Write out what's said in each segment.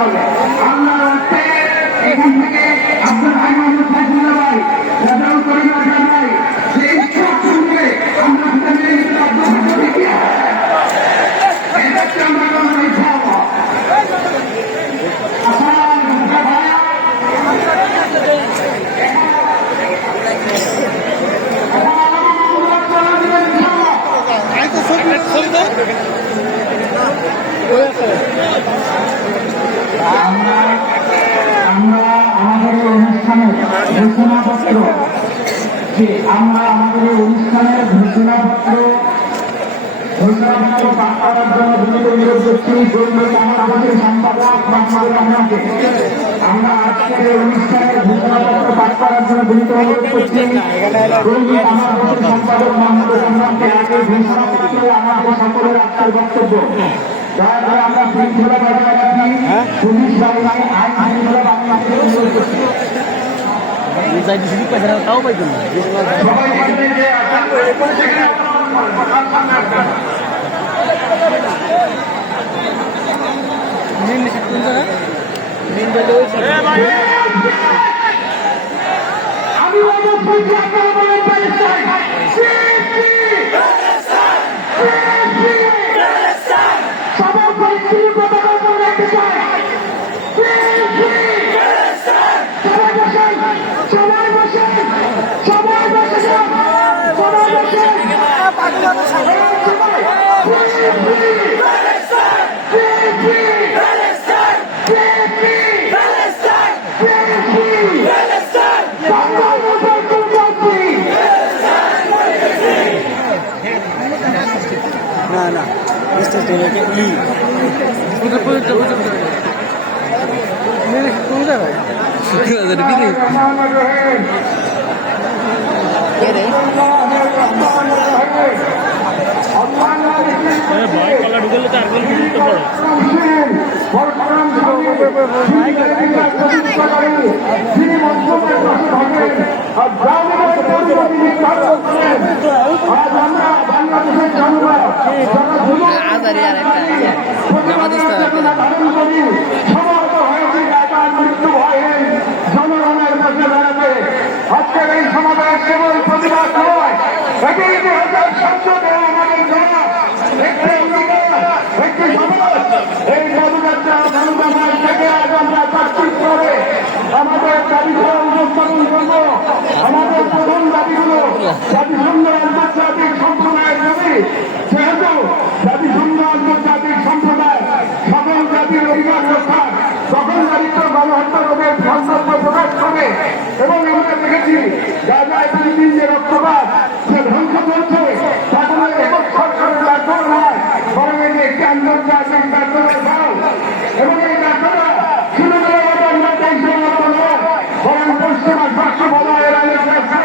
হবে। আমরা এখান থেকে আপনার ভাই মোহাম্মদ সাইফুল্লাহ ভাই, রাজাউল করিম রাজা ভাই যে ইচ্ছা শুনবে আমরা সেটা মেনে নিতে বাধ্য হবো। এটা আমরা কোনো ইচ্ছা হবো। আমরা আমাদের অনুষ্ঠানের ঘোষণাপত্র পাঠ করার জন্য বিনীত অনুরোধ করছি। আমাদের সম্পাদক আমরা আজকের অনুষ্ঠানের ঘোষণাপত্র পাঠ করার জন্য বিনীত অনুরোধ করছি। আমাদের সম্পাদক মাহমুদুর রহমানকে আগে ঘোষণাপত্রে আমাদের সকলের আজকের বক্তব্য দয়া করে আমরা শৃঙ্খলা বজায় রাখি। পুলিশ বাহিনী আইন শৃঙ্খলা বাহিনীকে অনুরোধ করছি। তাও পাইতো না আমি সবার পরিস্থিতি পতাকা করে রাখতে চাই। সবাই বসেন, সবাই বসেন, সবাই বসেন, না না কোন জায়গায় আজকের এই সমাবেশ কেবল প্রতিবাদ নয়, এটি 2017 আমাদের জন্য একটি সমাজ। এই পদযাত্রা ধন্যবাদ থেকে আজ আমরা প্রার্থিত করে আমাদের দাবিগুলো উপস্থাপন করব। আমাদের প্রধান দাবিগুলো জাতিসংঘ আন্তর্জাতিক সম্প্রদায়ের দাবি। যেহেতু জাতিসংঘ আন্তর্জাতিক সম্প্রদায় সকল জাতির অধিকার রক্ষা দখলদারিত্ব গণহত্যা রোধের সংকল্প প্রকাশ করে এবং আমরা দেখেছি গাজায় প্রতিদিন যে রক্তপাত যে ধ্বংস চলছে তা কোনো একক সরকারের ব্যর্থতা নয়, বরং এটি একটি আন্তর্জাতিক ব্যর্থতার ফল। এবং এই ব্যর্থতা শুধু আমরা দেশের মতো নয়, বরং পশ্চিমা শাস্ত্র বলয়ের আইনের শাস্ত্র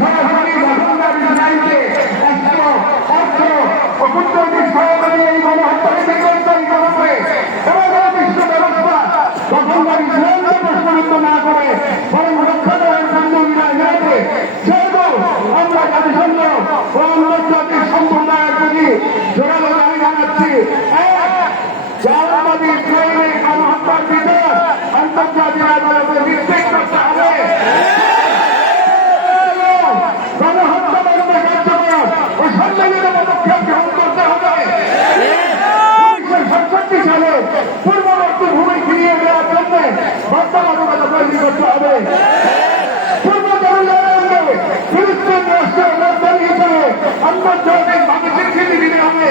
সরাসরি দখলদার ইসরায়েলকে অর্থ ও কূটনৈতিক সহযোগী এই গণহত্যাকে নিয়ন্ত্রিত হবে এবং বিশ্ব ব্যবস্থা দখলদার ইসরায়েলকে প্রশ্নবিদ্ধ না করে বরং রক্ষা দেওয়ার কার্যকরীরা নেবে। যেহেতু আমরা জাতিসংঘ ও আন্তর্জাতিক সম্প্রদায়ের প্রতি জোরালো দাবি জানাচ্ছি, জাতীয়তাবাদী ইসরায়েলের গণহত্যার বিচার আন্তর্জাতিক আদালতে নিশ্চিত করতে হবে। গণহত্যা বন্ধ কার্যক্রম ও সম্মিলিত পদক্ষেপ গ্রহণ করতে হবে। 1967 সালে পূর্ববর্তী ভূমি ফিরিয়ে দেওয়ার জন্য বাধ্যবাধকতা তৈরি করতে হবে। পূর্ব জেরুজালেমকে ফিলিস্তিন রাষ্ট্রের রাজধানী হিসেবে আন্তর্জাতিকভাবে স্বীকৃতি দিতে হবে।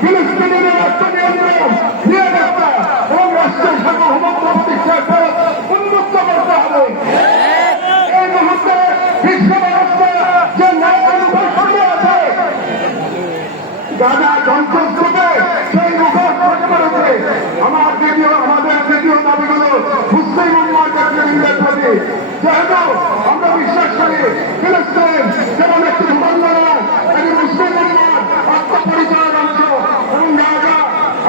ফিলিস্তিনের রাষ্ট্র নিয়ন্ত্রণ, নিরাপত্তা এবং রাষ্ট্রের সার্বভৌমত্ব প্রতিষ্ঠার পথ উন্মুক্ত করতে হবে। এই মুহূর্তে বিশ্ব ব্যবস্থা যে ন্যায়ের উপর সরে আছে, গাজা ধ্বংসস্তূপে সেই মুখোশ প্রশ্ন করেছে। আমাদের দ্বিতীয় দাবিগুলো মুসলিম উম্মাহকে নিন্দা প্রতি। যেহেতু আমরা বিশ্বাস করি ফিলিস্তিন যেমন একটি ভূখণ্ড নয়, এটি মুসলিম উম্মাহর আত্মপরিচয়ের অংশ এবং গাজা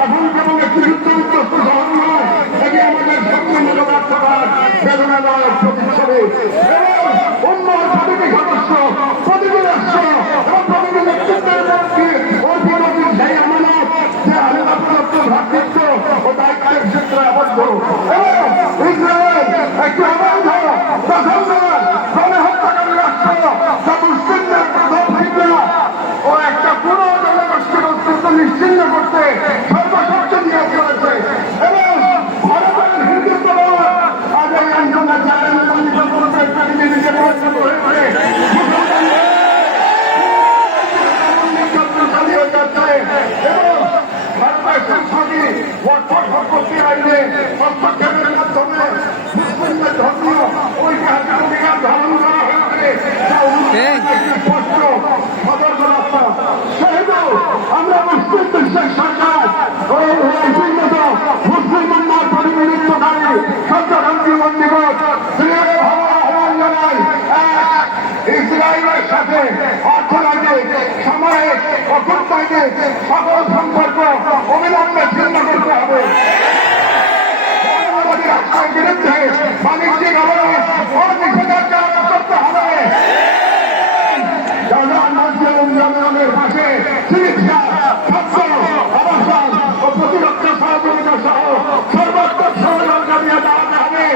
এখন কেবল একটি যুদ্ধবিধ্বস্ত শহর নয়, এটি আমাদের সম্পূর্ণ যথার্থতার বেদনাদায়ক প্রতিচ্ছবি। এবং উম্মাহর প্রতিটি সদস্য, প্রতিটি রাষ্ট্র এবং প্রতিটি নেতৃত্বের মধ্যে অর্পিত সেই আমানত যে আলাদা প্রদত্ত ভ্রাতৃত্ব ও একটি অবৈধ দখলদার গণহত্যাকারী রাষ্ট্র যা মুসলিমদের দক্ষিণরা ও একটা পুরো জনগোষ্ঠীর অস্তিত্ব নিশ্চিন্ন করতে সর্বশক্তি নিয়োগ করেছে এবং ভারতের হিন্দুত্ববাদ আজ এই অঞ্চলের চ্যালেঞ্জ পরিণত হয়েছে চালিয়ে যাচ্ছে এবং ভারতের সংসদে সম্পত্তি আইনে হস্তক্ষেপের মাধ্যমে মুসলিমদের ধর্মীয় ঐতিহাসিক অধিকার ধারণ করা হয়েছে স্পষ্ট সতর্কবার্তা সেহেতু আমরা মুসলিম বিশ্বের সরকার মুসলিম উন্নয়ন প্রতিনিধিত্বকারী সত্যকান্তি মন্দির আহ্বান জানাই ইসরায়েলের সাথে অর্থনৈতিক সামরিক ও কূটনৈতিক সকল সম্পর্ক অবিলম্বে ছিন্ন করতে হবে মানবাধিকার রাষ্ট্রের বিরুদ্ধে বাণিজ্যিক অবরোধ ও নিষেধাজ্ঞা আরোপ করতে হবে জনগণের পাশে চিকিৎসা স্বাস্থ্য আবাসন ও প্রতিরক্ষা সহযোগিতা সহ সর্বাত্মক সহযোগিতা দিয়ে দাঁড়াতে হবে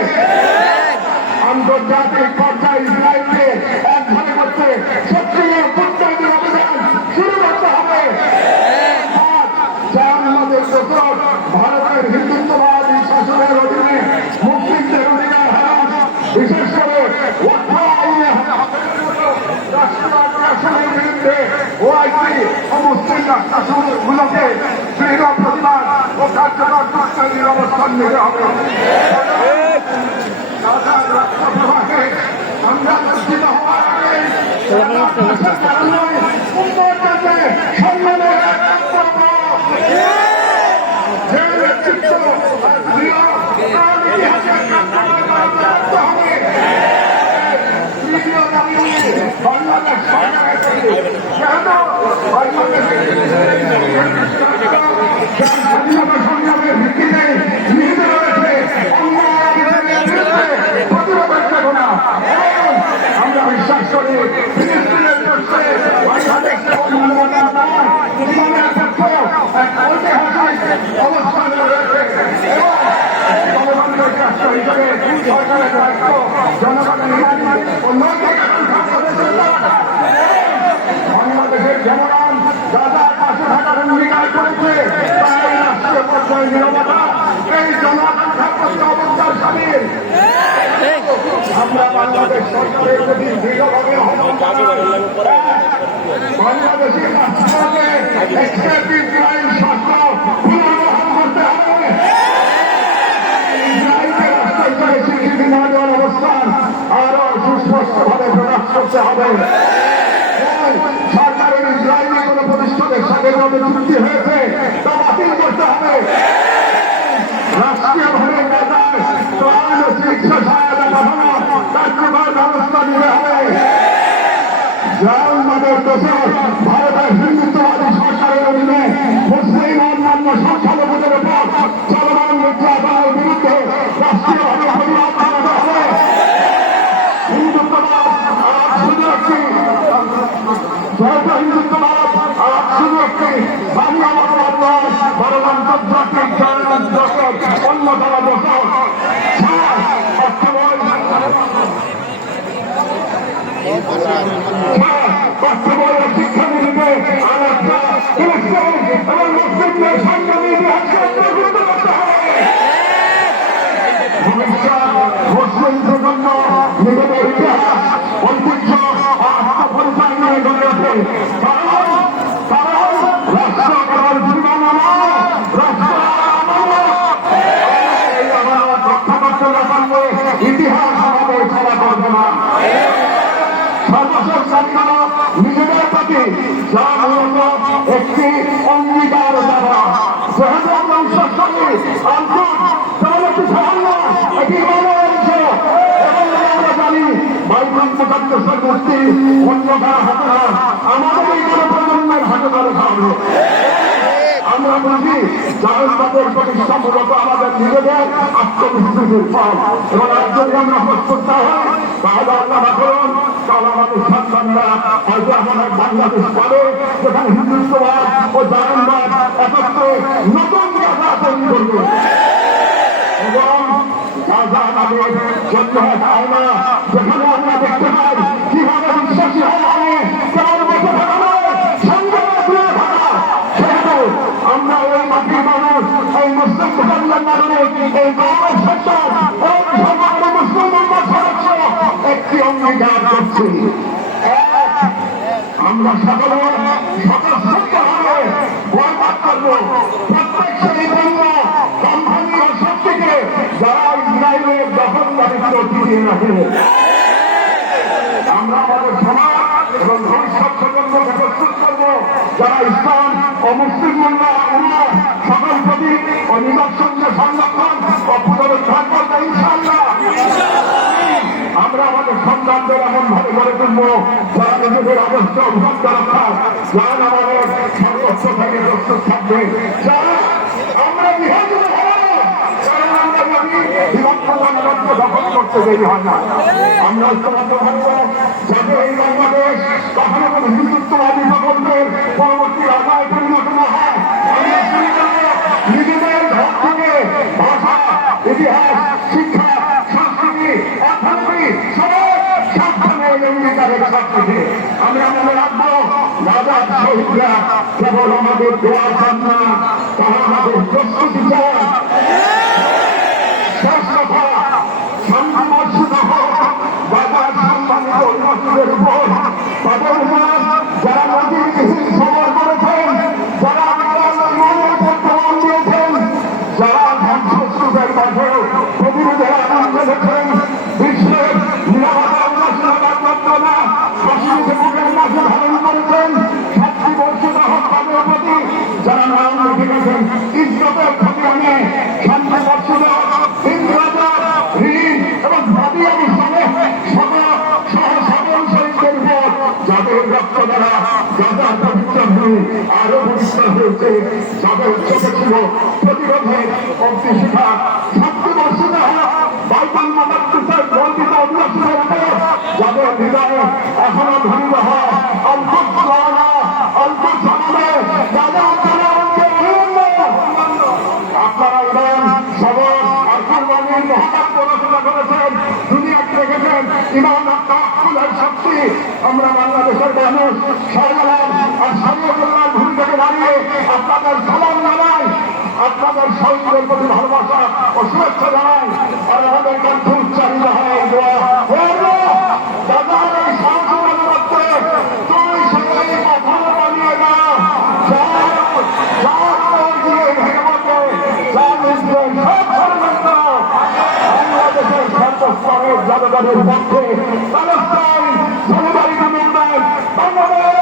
আন্তর্জাতিক পর্যায়ে ইসরায়েলকে একভাবে করতে সক্রিয় কূটনৈতিক অভিযান শুরু করতে হবে আমাদের দোষর ভারতের হিন্দুত্ববাদী শাসনের অধীনে মুসলিমদের অধিকার হারান বিশেষ করে অর্থ আইনে রাষ্ট্রের বিরুদ্ধে ওআইসি ও মুসলিম রাষ্ট্রগুলোকে দৃঢ় প্রতিবাদ ও কার্যকর কূটনৈতিক অবস্থান নিতে হবে রাষ্ট্রসভাকে আমরা নিশ্চিত হওয়ার আগে সম্মানের বাংলাদেশ সরকারের স্বাধীনতা সংগ্রামের ভিত্তিতে নিহিত রয়েছে প্রতিরোধের চেতনা আমরা বিশ্বাস করি ফিলিস্তিনের পক্ষে বাংলাদেশ ইসলামের পক্ষে এক ঐতিহাসিক অবস্থানে রয়েছে এবং গণতান্ত্রিক রাষ্ট্র হিসেবে সরকারের দায়িত্ব জনগণের নিরাপদ ও নৈতিক বাংলাদেশের জনগণ যাদের পাশে থাকার অঙ্গীকার করেছে তাই রাষ্ট্রীয় পর্যায়ে নিরবতা এই জনসংখ্যা প্রশ্ন অবস্থার সামিল আমরা বাংলাদেশ সরকারের প্রতি দৃঢ়ভাবে আহ্বান জানাই বাংলাদেশি রাষ্ট্রকে ইসরায়েল শাসন পুনর্বহাল করতে হবে ইসরায়েলকে রাষ্ট্র হিসেবে স্বীকৃতি না দেওয়ার অবস্থান আরো সুস্পষ্টভাবে প্রকাশ করতে হবে সরকারের ইসরায়েলি কোন প্রতিষ্ঠানের সাথে চুক্তি হয়েছে তা বাতিল করতে হবে রাষ্ট্রীয়ভাবে ত্রাণ ও চিকিৎসা সহায়তা পাঠানো কার্যকর ব্যবস্থা নিতে হবে আমাদের দেশে ভারতের হিন্দুত্ববাদী সরকারের অধীনে মুসলিম অন্যান্য সংখ্যালঘুদের উপর চলমান নির্যাতনের বিরুদ্ধে রাষ্ট্রীয়ভাবে প্রতিবাদ জানাতে হবে হিন্দুত্ববাদ শুধু একটি হিন্দুত্ববাদ শুধু একটি বাংলা মতবাদ নয় বরং আন্তর্জাতিক অন্যতম দশক শিক্ষানীতিতে আলাদা এবং মুসলিমদের সংগ্রামী ইতিহাসকে অন্তর্ভুক্ত করতে হবে মুসলিমদের জন্য নিজেদের ইতিহাস ঐতিহ্য আত্মপরিচয় নিয়ে গড়ে ওঠে কারণ রাষ্ট্র কেবল জীবন রক্ষা করতে না পারলে ইতিহাস আমাদের ক্ষমা করবে না সর্বশেষ স্বাধীনতা নিজেদের প্রতি যা মূলত একটি অঙ্গীকার দ্বারা যেহেতু আমরা বিশ্বাস করি তেমন একটি সামান্য এটি অংশ এবং আমরা জানি বাইপ্রান্তের গোষ্ঠী অন্য কারো হাতে না আমাদের এই প্রজন্মের হাতে ধরে থাকবে আমরা বুঝি জাতীয়তাবাদের প্রতিষ্ঠা মূলত আমাদের নিজেদের আত্মবিশ্বাসের ফল এবং আজ যদি আমরা প্রস্তুত না হই তাহলে আল্লাহ করুন তাহলে আমাদের সন্তানরা হয়তো আমাদের বাংলাদেশ পাবে যেখানে হিন্দুত্ববাদ ও জায়নবাদ একত্রে নতুন গাজা তৈরি করবে এবং গাজা আমাদের জন্য হয় না, যেখানে আমরা দেখতে পাই কিভাবে বিশ্বাসী হয় কেমন বসে থাকা সংগ্রামে দূরে থাকা, সেহেতু আমরা ওই মাটির মানুষ, এই মুসলিম ধর্মের মানুষ, এই বাংলার সরকার, এই ধর্মের মুসলিম সদস্য একটি অঙ্গীকার করছি। আমরা সকলে সকলে বরবাদ করবো প্রত্যেক সেই পণ্য কোম্পানি ও শক্তিকে যারা ইসরায়েলের দখলদারিত্ব টিকিয়ে রাখে। আমরা আমাদের সমাজ এবং ভবিষ্যৎ প্রজন্মকে প্রস্তুত করবো যারা ইসলাম ও মুসলিম উম্মাহ সকল প্রতীক ও নিদর্শনকে সংরক্ষণ ও পুনরুদ্ধার করবে ইনশাআল্লাহ। আমরা আমাদের সন্তানদের এমন ভাবে গড়ে তুলবো যারা নিজেদের অবস্থা অভিজ্ঞ রক্ষা, যারা আমাদের সর্বোচ্চ থেকে প্রস্তুত থাকবে, যারা আমরা বিভাজিত হবো, কারণ আমরা যদি বিভক্ত গণতন্ত্র দখল করতে দেরি হয় না। আমরা ঐক্যবদ্ধ থাকবো যাতে এই বাংলাদেশ কখনো কোনো হিন্দুত্ববাদী প্রকল্পের পরবর্তী রাজায় পরিণত না হয়। আমরা শুরু করবো নিজেদের ঘর থেকে ভাষা, ইতিহাস, শিক্ষা, সংস্কৃতি, অর্থনীতি সবাই সাবধানে অঙ্গীকারের সাক্ষী। আমরা মনে রাখবো রাজা শহীদরা কেবল আমাদের দোয়া চান না, তারা আমাদের প্রস্তুতি চান। শেষ কথা, শান্তি মসজিদ বাজার সম্মানিত মসজিদের উপর তাদের উপর যারা নদীবিহীন সবর করেছেন, যারা মনের প্রত্যাবন দিয়েছেন, যারা ধ্বংসস্তূপের মাঝে প্রতিরোধের আগুন জ্বেলেছেন, বিশ্বের নিরাপত্তা উন্নয়ন না কাশ্মীর বুকের মাঝে ধারণ করেছেন, সাক্ষী বর্ষিত হক তাদের প্রতি যারা নাম লিখে গেছেন ইজ্জতের ক্ষতি আনে শান্তি বর্ষিত এবং ভাবিয়ানি সহ সকল শহীদদের উপর যাদের রক্ত দ্বারা গাজা পবিত্র ভূমি আরো পবিত্র হয়েছে, যাদের চোখে ছিল প্রতিরোধের অগ্নিশিখা, শান্তি বর্ষিত বাইতুল মুকাদ্দাসের বর্ধিত অধিবাসীদের উপর যাদের হৃদয়ে এখনো ধন্য হয় অল্প অল্প সময়ে যাদের আপনারা ইমান সবর আর কুরবানির মহৎ পড়াশোনা করেছেন, দুনিয়াতে রেখেছেন ইমান আত্মার শক্তি। আমরা বাংলাদেশের মানুষ সরকার আর সামরিকতার ভূমি থেকে দাঁড়িয়ে আপনাদের সালাম জানাই, আপনাদের শহীদদের প্রতি ভালোবাসা ও শুভেচ্ছা জানাই। আর আমাদের কণ্ঠ উচ্চারিত হয় তুই সবাই কখনো বানিয়ে না বাংলাদেশের সর্বস্তরের জনগণের পক্ষে বাংলাদেশ